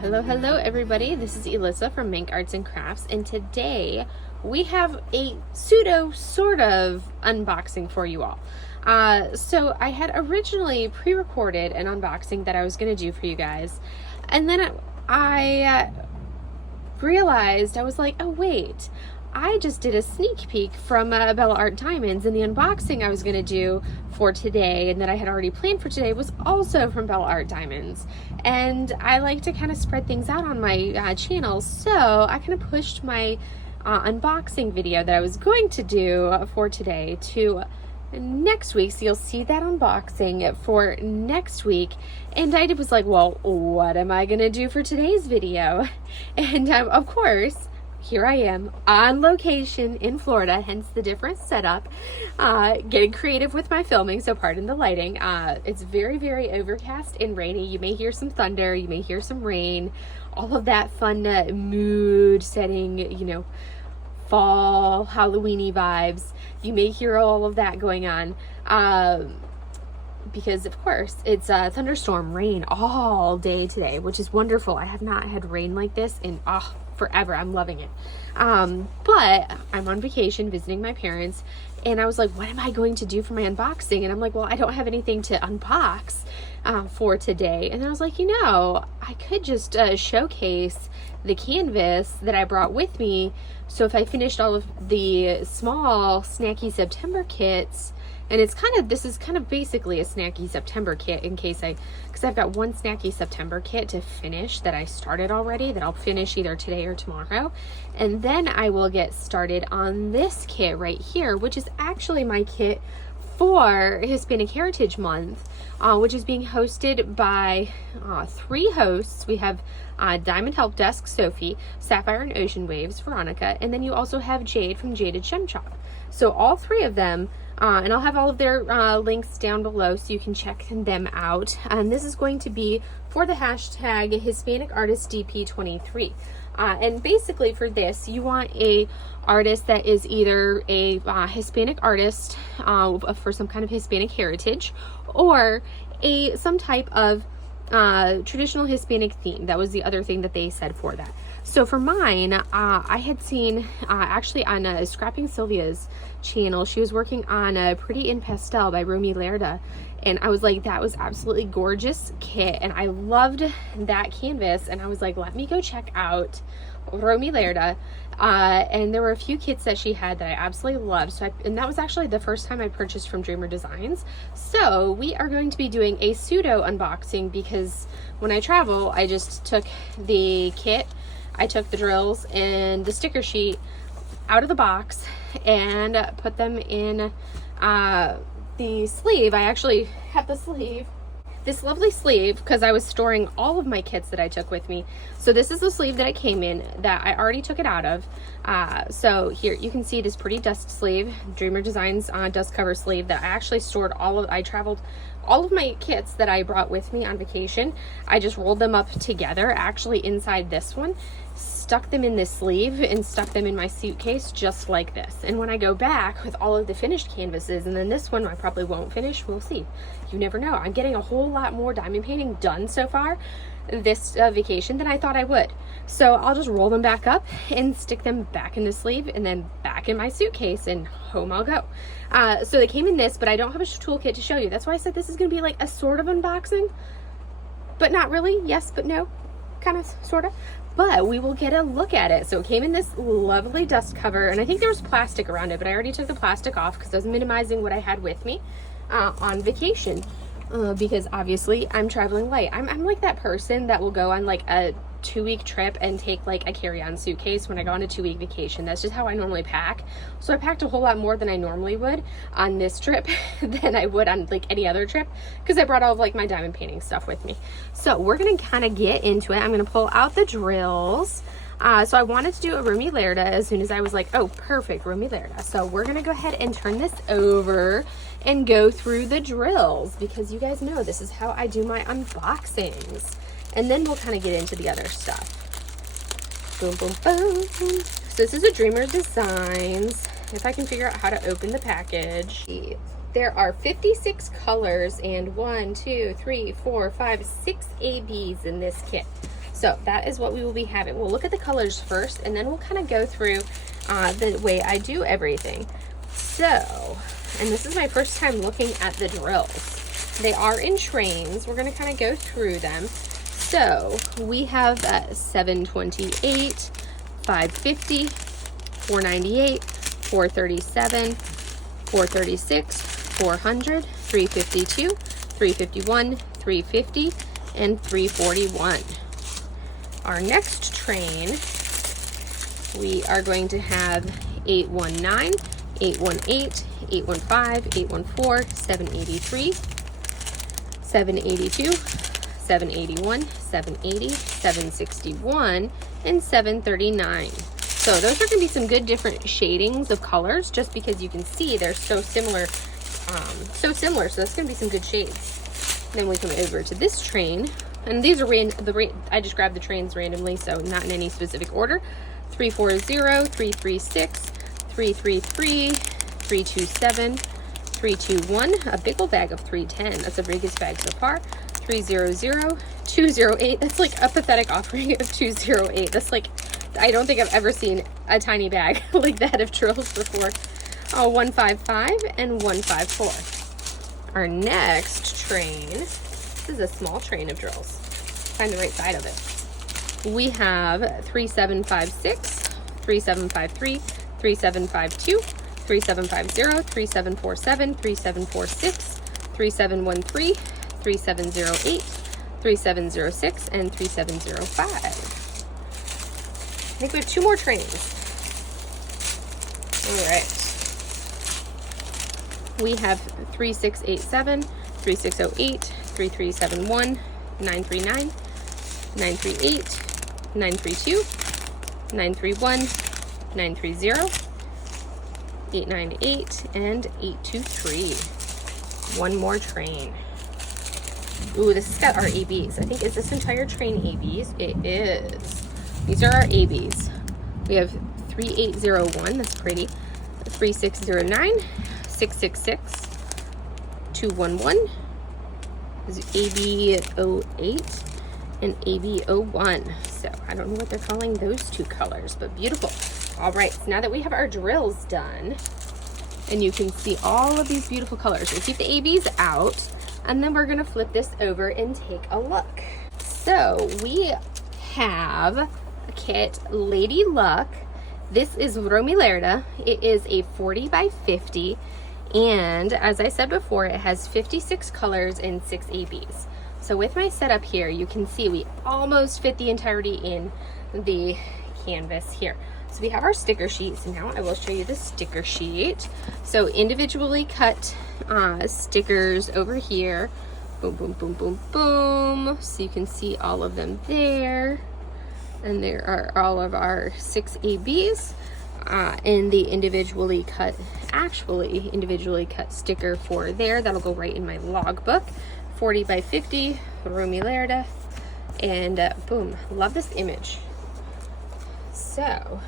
Hello everybody. This is Elissa from Mink Arts and Crafts, and today we have a sort of unboxing for you all. So I had originally pre-recorded an unboxing that I was going to do for you guys, and then I realized, I was like, oh wait, I just did a sneak peek from Bella Art Diamonds, and the unboxing I was going to do for today and that I had already planned for today was also from Bella Art Diamonds. And I like to kind of spread things out on my channel, so I kind of pushed my unboxing video that I was going to do for today to next week, so you'll see that unboxing for next week. And I was like, well, what am I going to do for today's video? And of course, here I am on location in Florida, hence the different setup, getting creative with my filming, so pardon the lighting. It's very overcast and rainy. You may hear some thunder, you may hear some rain, all of that fun mood setting, you know, fall, Halloween-y vibes. You may hear all of that going on, because of course it's a thunderstorm rain all day today, which is wonderful. I have not had rain like this in forever. I'm loving it. But I'm on vacation visiting my parents, and I was like, what am I going to do for my unboxing? And I'm like, well, I don't have anything to unbox for today. And then I was like, you know, I could just showcase the canvas that I brought with me. So if I finished all of the small snacky September kits, and this is kind of basically a snacky September kit because I've got one snacky September kit to finish that I started already, that I'll finish either today or tomorrow. And then I will get started on this kit right here, which is actually my kit for Hispanic Heritage Month, which is being hosted by 3 hosts. We have Diamond Help Desk, Sophie, Sapphire and Ocean Waves, Veronica, and then you also have Jade from Jaded Shem Chop. So all 3 of them, and I'll have all of their links down below so you can check them out. And this is going to be for the hashtag Hispanic Artist DP23. And basically for this, you want a artist that is either a Hispanic artist for some kind of Hispanic heritage, or some type of traditional Hispanic theme. That was the other thing that they said for that. So for mine, I had seen actually on Scrapping Sylvia's channel, she was working on Pretty in Pastel by Romi Lerda, and I was like, that was absolutely gorgeous kit, and I loved that canvas, and I was like, let me go check out Romi Lerda. And there were a few kits that she had that I absolutely loved. And that was actually the first time I purchased from Dreamer Designs. So we are going to be doing a pseudo unboxing, because when I travel, I just took the kit, I took the drills and the sticker sheet out of the box and put them in the sleeve. I actually have the sleeve, this lovely sleeve, because I was storing all of my kits that I took with me. So this is the sleeve that I came in, that I already took it out of. So here you can see this pretty dust sleeve, Dreamer Designs dust cover sleeve, that I actually stored I traveled all of my kits that I brought with me on vacation. I just rolled them up together, actually inside this one, stuck them in this sleeve, and stuck them in my suitcase just like this. And when I go back with all of the finished canvases, and then this one I probably won't finish, we'll see. You never know. I'm getting a whole lot more diamond painting done so far this vacation than I thought I would. So I'll just roll them back up and stick them back in the sleeve, and then back in my suitcase, and home I'll go. So they came in this, but I don't have a toolkit to show you. That's why I said this is going to be like a sort of unboxing, but not really. Yes, but no, kind of, sort of. But we will get a look at it. So it came in this lovely dust cover, and I think there was plastic around it, but I already took the plastic off because I was minimizing what I had with me on vacation. Because obviously I'm traveling light. I'm like that person that will go on like a 2-week trip and take like a carry-on suitcase when I go on a 2-week vacation. That's just how I normally pack. So I packed a whole lot more than I normally would on this trip than I would on like any other trip, because I brought all of like my diamond painting stuff with me. So we're gonna kind of get into it. I'm gonna pull out the drills. So I wanted to do a Romi Lerda as soon as I was like, oh, perfect, Romi Lerda. So we're gonna go ahead and turn this over and go through the drills, because you guys know this is how I do my unboxings. And then we'll kind of get into the other stuff. Boom, boom, boom. So this is a Dreamer Designs. If I can figure out how to open the package. There are 56 colors and 1, 2, 3, 4, 5, 6 ABs in this kit. So that is what we will be having. We'll look at the colors first, and then we'll kind of go through the way I do everything. So, and this is my first time looking at the drills. They are in trains. We're going to kind of go through them. So we have 728, 550, 498, 437, 436, 400, 352, 351, 350, and 341. Our next train, we are going to have 819, 818, 815, 814, 783, 782, 781, 780, 761, and 739. So those are going to be some good different shadings of colors, just because you can see they're so similar. So that's going to be some good shades. Then we come over to this train, and these are I just grabbed the trains randomly, so not in any specific order. 340, 336, 333, 327, 321, a big old bag of 310. That's the biggest bag so far. 300, 208. That's like a pathetic offering of 208. That's like, I don't think I've ever seen a tiny bag like that of drills before. 155 and 154. Our next train, this is a small train of drills. Find the right side of it. We have 3756, 3753, 3752, 3750, 3747, 3746, 3713, 3708, 3706, and 3705. I think we have 2 more trains. All right. We have 3687, 3608, 3371, 939, 938, 932, 931, 930, 898, and 823. One more train. Ooh, this has got our ABs. I think, is this entire train ABs? It is. These are our ABs. We have 3801, that's pretty. 3609, 666, 211, this is AB08, and AB01. So I don't know what they're calling those 2 colors, but beautiful. All right, so now that we have our drills done, and you can see all of these beautiful colors, we'll keep the ABs out, and then we're gonna flip this over and take a look. So we have a kit, Lady Luck. This is Romi Lerda. It is a 40 by 50, and as I said before, it has 56 colors and 6 ABs. So with my setup here, you can see we almost fit the entirety in the canvas here. So we have our sticker sheet. So now I will show you the sticker sheet. So individually cut stickers over here. Boom, boom, boom, boom, boom. So you can see all of them there. And there are all of our 6 ABs. And the individually cut sticker for there. That'll go right in my logbook. 40 by 50, Romi Lerda. And boom, love this image. So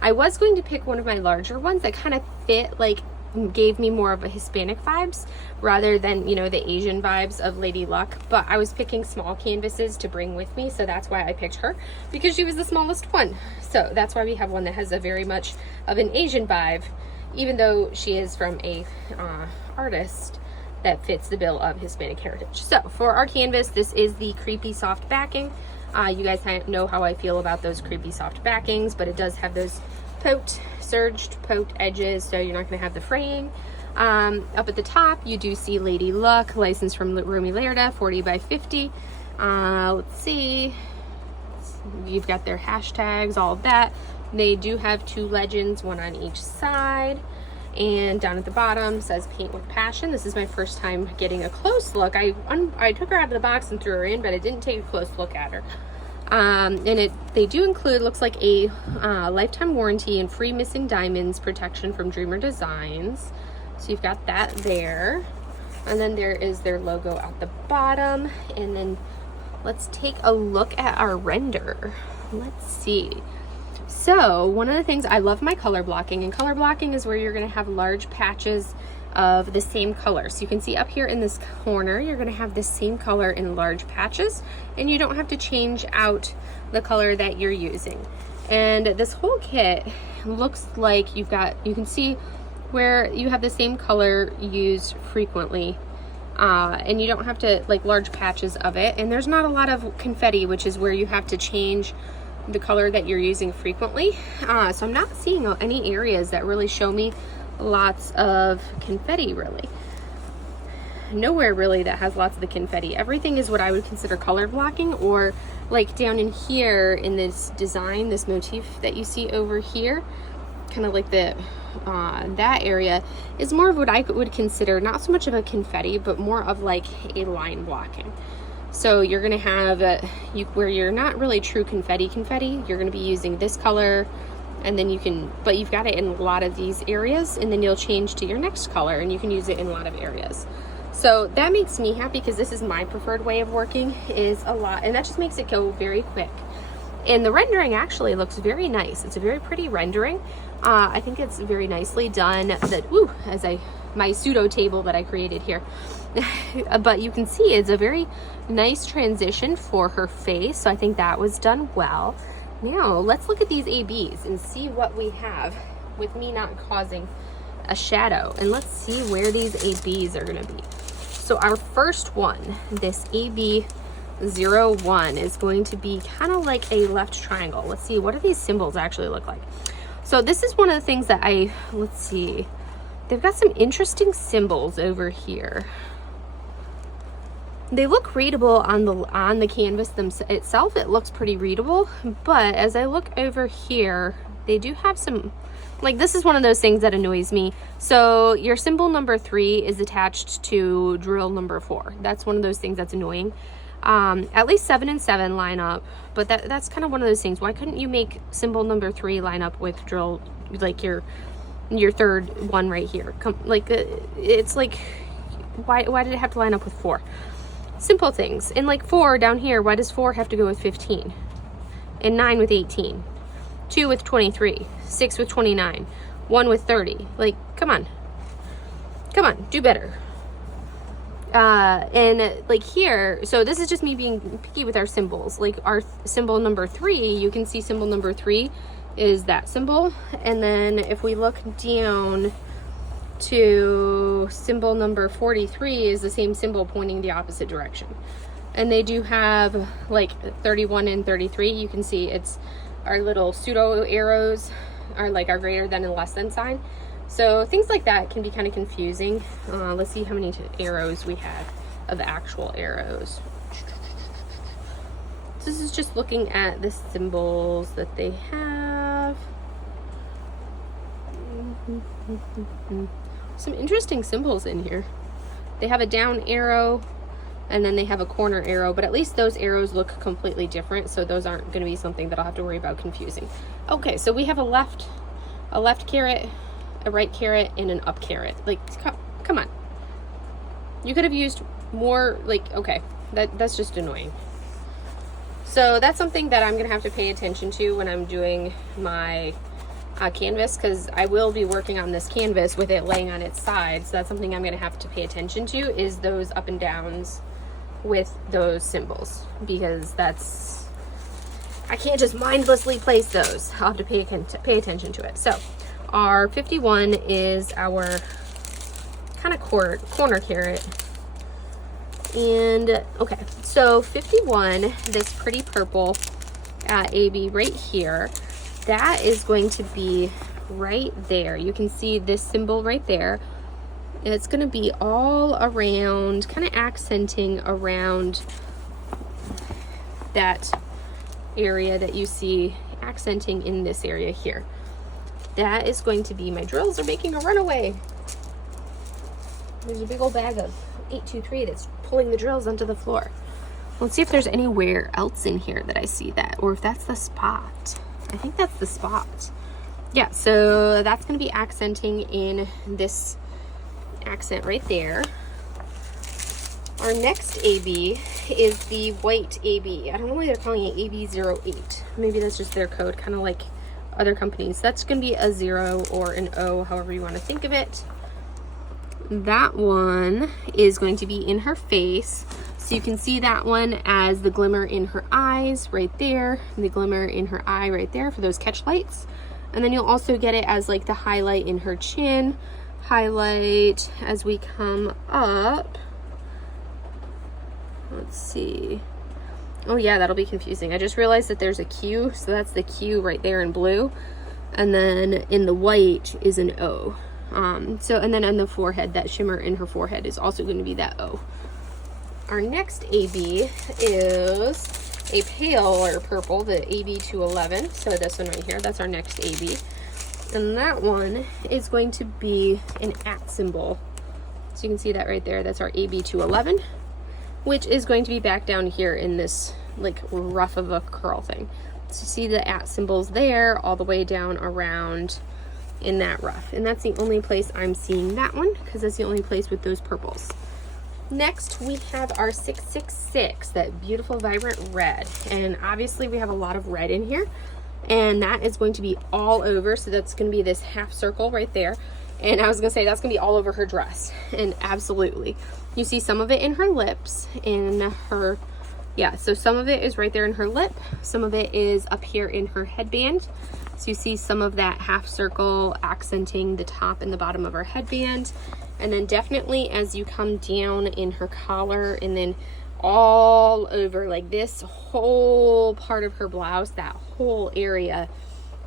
I was going to pick one of my larger ones that kind of fit, like, gave me more of a Hispanic vibes rather than, you know, the Asian vibes of Lady Luck, but I was picking small canvases to bring with me, so that's why I picked her, because she was the smallest one. So that's why we have one that has a very much of an Asian vibe, even though she is from a artist that fits the bill of Hispanic Heritage. So for our canvas, this is the creepy soft backing. You guys know how I feel about those creepy soft backings, but it does have those surged poked edges, so you're not going to have the fraying. Up at the top, you do see Lady Luck, licensed from Romi Lerda, 40 by 50. Let's see. You've got their hashtags, all of that. They do have 2 legends, one on each side. And down at the bottom says Paint with Passion. This is my first time getting a close look. I took her out of the box and threw her in, but I didn't take a close look at her. And they do include, looks like, a lifetime warranty and free missing diamonds protection from Dreamer Designs. So you've got that there. And then there is their logo at the bottom. And then let's take a look at our render. Let's see. So one of the things, I love my color blocking, and color blocking is where you're going to have large patches of the same color. So you can see up here in this corner, you're going to have the same color in large patches, and you don't have to change out the color that you're using. And this whole kit looks like you can see where you have the same color used frequently, and you don't have to like large patches of it, and there's not a lot of confetti, which is where you have to change the color that you're using frequently. So I'm not seeing any areas that really show me lots of confetti. Really nowhere really that has lots of the confetti. Everything is what I would consider color blocking, or like down in here in this design, this motif that you see over here, kind of like the that area is more of what I would consider not so much of a confetti, but more of like a line blocking. So you're gonna have where you're not really true confetti, you're gonna be using this color, and then but you've got it in a lot of these areas, and then you'll change to your next color and you can use it in a lot of areas. So that makes me happy, because this is my preferred way of working, is a lot, and that just makes it go very quick. And the rendering actually looks very nice. It's a very pretty rendering. I think it's very nicely done. My pseudo table that I created here. But you can see it's a very nice transition for her face. So I think that was done well. Now let's look at these ABs and see what we have with me not causing a shadow. And let's see where these ABs are gonna be. So our first one, this AB 01, is going to be kind of like a left triangle. Let's see, what do these symbols actually look like? So this is one of the things that let's see, they've got some interesting symbols over here. They look readable on the canvas itself. It looks pretty readable, but as I look over here, they do have some, like, this is one of those things that annoys me. So your symbol number 3 is attached to drill number 4. That's one of those things that's annoying. At least 7 and 7 line up, but that's kind of one of those things. Why couldn't you make symbol number 3 line up with drill, like your third one right here? It's like, why did it have to line up with 4? Simple things. And like 4 down here, why does 4 have to go with 15? And 9 with 18? 2 with 23? 6 with 29? 1 with 30? Like, come on, do better. And like here, so this is just me being picky with our symbols. Like our symbol number 3, you can see symbol number 3 is that symbol. And then if we look down to symbol number 43, is the same symbol pointing the opposite direction. And they do have like 31 and 33. You can see it's our little pseudo arrows are like our greater than and less than sign. So things like that can be kind of confusing. Let's see how many arrows we have of actual arrows. This is just looking at the symbols that they have. Some interesting symbols in here. They have a down arrow, and then they have a corner arrow, but at least those arrows look completely different, so those aren't going to be something that I'll have to worry about confusing. Okay, so we have a left caret, a right caret, and an up caret. Like, come on. You could have used more, like, okay, that's just annoying. So that's something that I'm gonna have to pay attention to when I'm doing my canvas, because I will be working on this canvas with it laying on its side. So that's something I'm gonna have to pay attention to, is those up and downs with those symbols, because I can't just mindlessly place those. I'll have to pay attention to it. So our 51 is our kind of corner caret. And okay, so 51, this pretty purple AB right here, that is going to be right there. You can see this symbol right there. And it's going to be all around, kind of accenting around that area that you see, accenting in this area here. That is going to be, my drills are making a runaway. There's a big old bag of 823 that's pulling the drills onto the floor. Let's see if there's anywhere else in here that I see that, or if that's the spot. I think that's the spot. Yeah, so that's going to be accenting in this accent right there. Our next AB is the white AB. I don't know why they're calling it AB08. Maybe that's just their code, kind of like other companies. That's going to be a 0 or an O, however you want to think of it. That one is going to be in her face. So you can see that one as the glimmer in her eyes right there, and the glimmer in her eye right there for those catch lights. And then you'll also get it as like the highlight in her chin, highlight as we come up. Let's see. Oh yeah, that'll be confusing. I just realized that there's a Q, so that's the Q right there in blue. And then in the white is an O. And then on the forehead, that shimmer in her forehead is also going to be that O. Our next AB is a paler purple, the AB 211. So this one right here, that's our next AB. And that one is going to be an @ symbol. So you can see that right there. That's our AB 211, which is going to be back down here in this like rough of a curl thing. So you see the @ symbols there all the way down around in that rough, and that's the only place I'm seeing that one because that's the only place with those purples. Next we have our 666, that beautiful vibrant red, and obviously we have a lot of red in here, and that is going to be all over. So that's going to be this half circle right there, and I was gonna say that's gonna be all over her dress. And absolutely, you see some of it in her lips, in her, yeah, so some of it is right there in her lip, some of it is up here in her headband. So you see some of that half circle accenting the top and the bottom of her headband. And then definitely as you come down in her collar, and then all over, like this whole part of her blouse, that whole area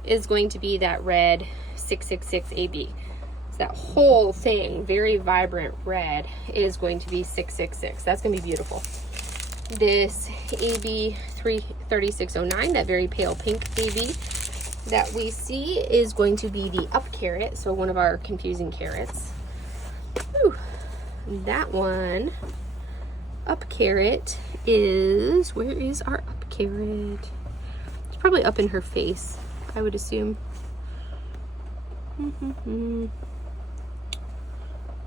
is going to be that red 666 AB. So that whole thing, very vibrant red, is going to be 666. That's going to be beautiful. This AB 3609, that very pale pink AB that we see, is going to be the up carat, so one of our confusing carats. Whew. That one, up carat, is, where is our up carat? It's probably up in her face, I would assume.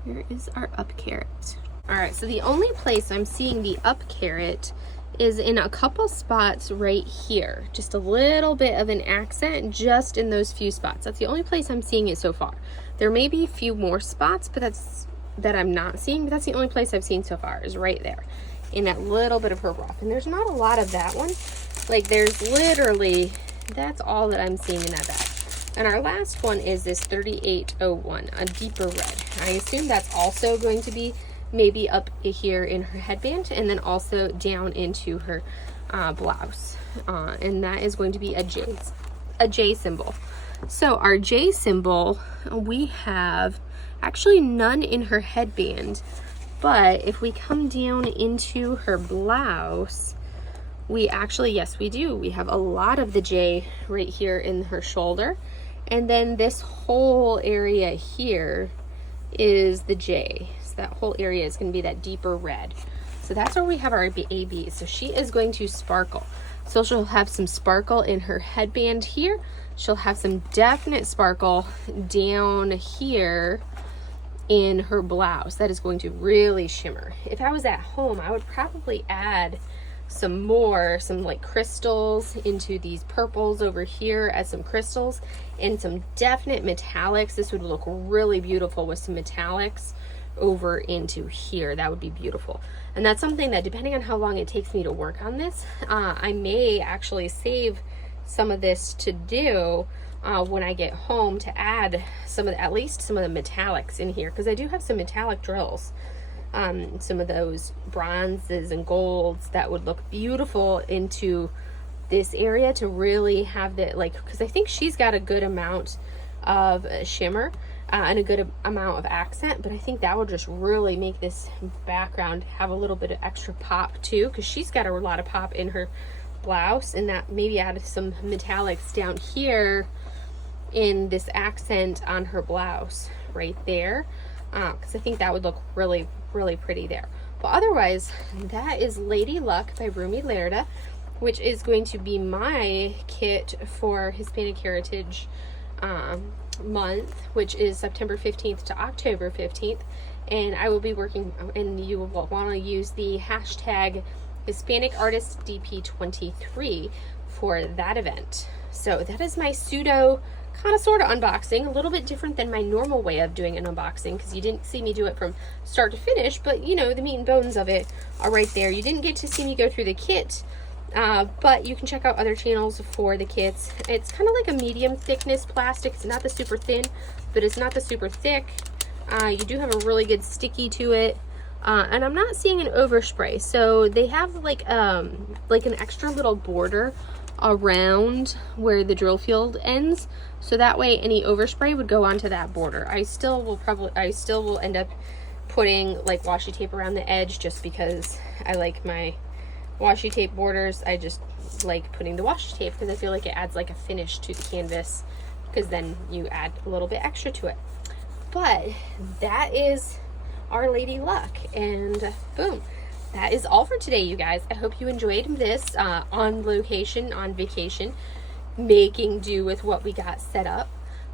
Where is our up carat? All right, so the only place I'm seeing the up carat is in a couple spots right here. Just a little bit of an accent just in those few spots. That's the only place I'm seeing it so far. There may be a few more spots, but that I'm not seeing, but that's the only place I've seen so far, is right there in that little bit of her ruff. And there's not a lot of that one. Like there's literally, that's all that I'm seeing in that bag. And our last one is this 3801, a deeper red. I assume that's also going to be maybe up here in her headband, and then also down into her blouse, and that is going to be a J symbol. So our J symbol, we have actually none in her headband, but if we come down into her blouse, we actually, yes we do, we have a lot of the J right here in her shoulder, and then this whole area here is the J. That whole area is going to be that deeper red. So that's where we have our AB. So she is going to sparkle. So she'll have some sparkle in her headband here. She'll have some definite sparkle down here in her blouse. That is going to really shimmer. If I was at home, I would probably add some like crystals into these purples over here as some crystals, and some definite metallics. This would look really beautiful with some metallics over into here. That would be beautiful. And that's something that, depending on how long it takes me to work on this, I may actually save some of this to do when I get home, to add some of at least some of the metallics in here, because I do have some metallic drills, some of those bronzes and golds that would look beautiful into this area, to really have the, like, because I think she's got a good amount of shimmer and a good amount of accent, but I think that will just really make this background have a little bit of extra pop too, because she's got a lot of pop in her blouse, and that maybe add some metallics down here in this accent on her blouse right there, because I think that would look really, really pretty there. But otherwise, that is Lady Luck by Romi Lerda, which is going to be my kit for Hispanic Heritage Month, which is September 15th to October 15th. And I will be working, and you will want to use the hashtag Hispanic Artist DP23 for that event. So that is my pseudo kind of sort of unboxing, a little bit different than my normal way of doing an unboxing, because you didn't see me do it from start to finish, but you know, the meat and bones of it are right there. You didn't get to see me go through the kit, but you can check out other channels for the kits. It's kind of like a medium thickness plastic. It's not the super thin, but it's not the super thick. You do have a really good sticky to it. And I'm not seeing an overspray, so they have like an extra little border around where the drill field ends, so that way any overspray would go onto that border. I still will end up putting like washi tape around the edge, just because I like my washi tape borders. I just like putting the washi tape because I feel like it adds like a finish to the canvas, because then you add a little bit extra to it. But that is Our Lady Luck, and boom, that is all for today, you guys. I hope you enjoyed this on location, on vacation, making do with what we got set up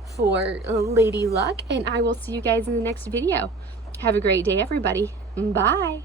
for Lady Luck, and I will see you guys in the next video. Have a great day, everybody. Bye.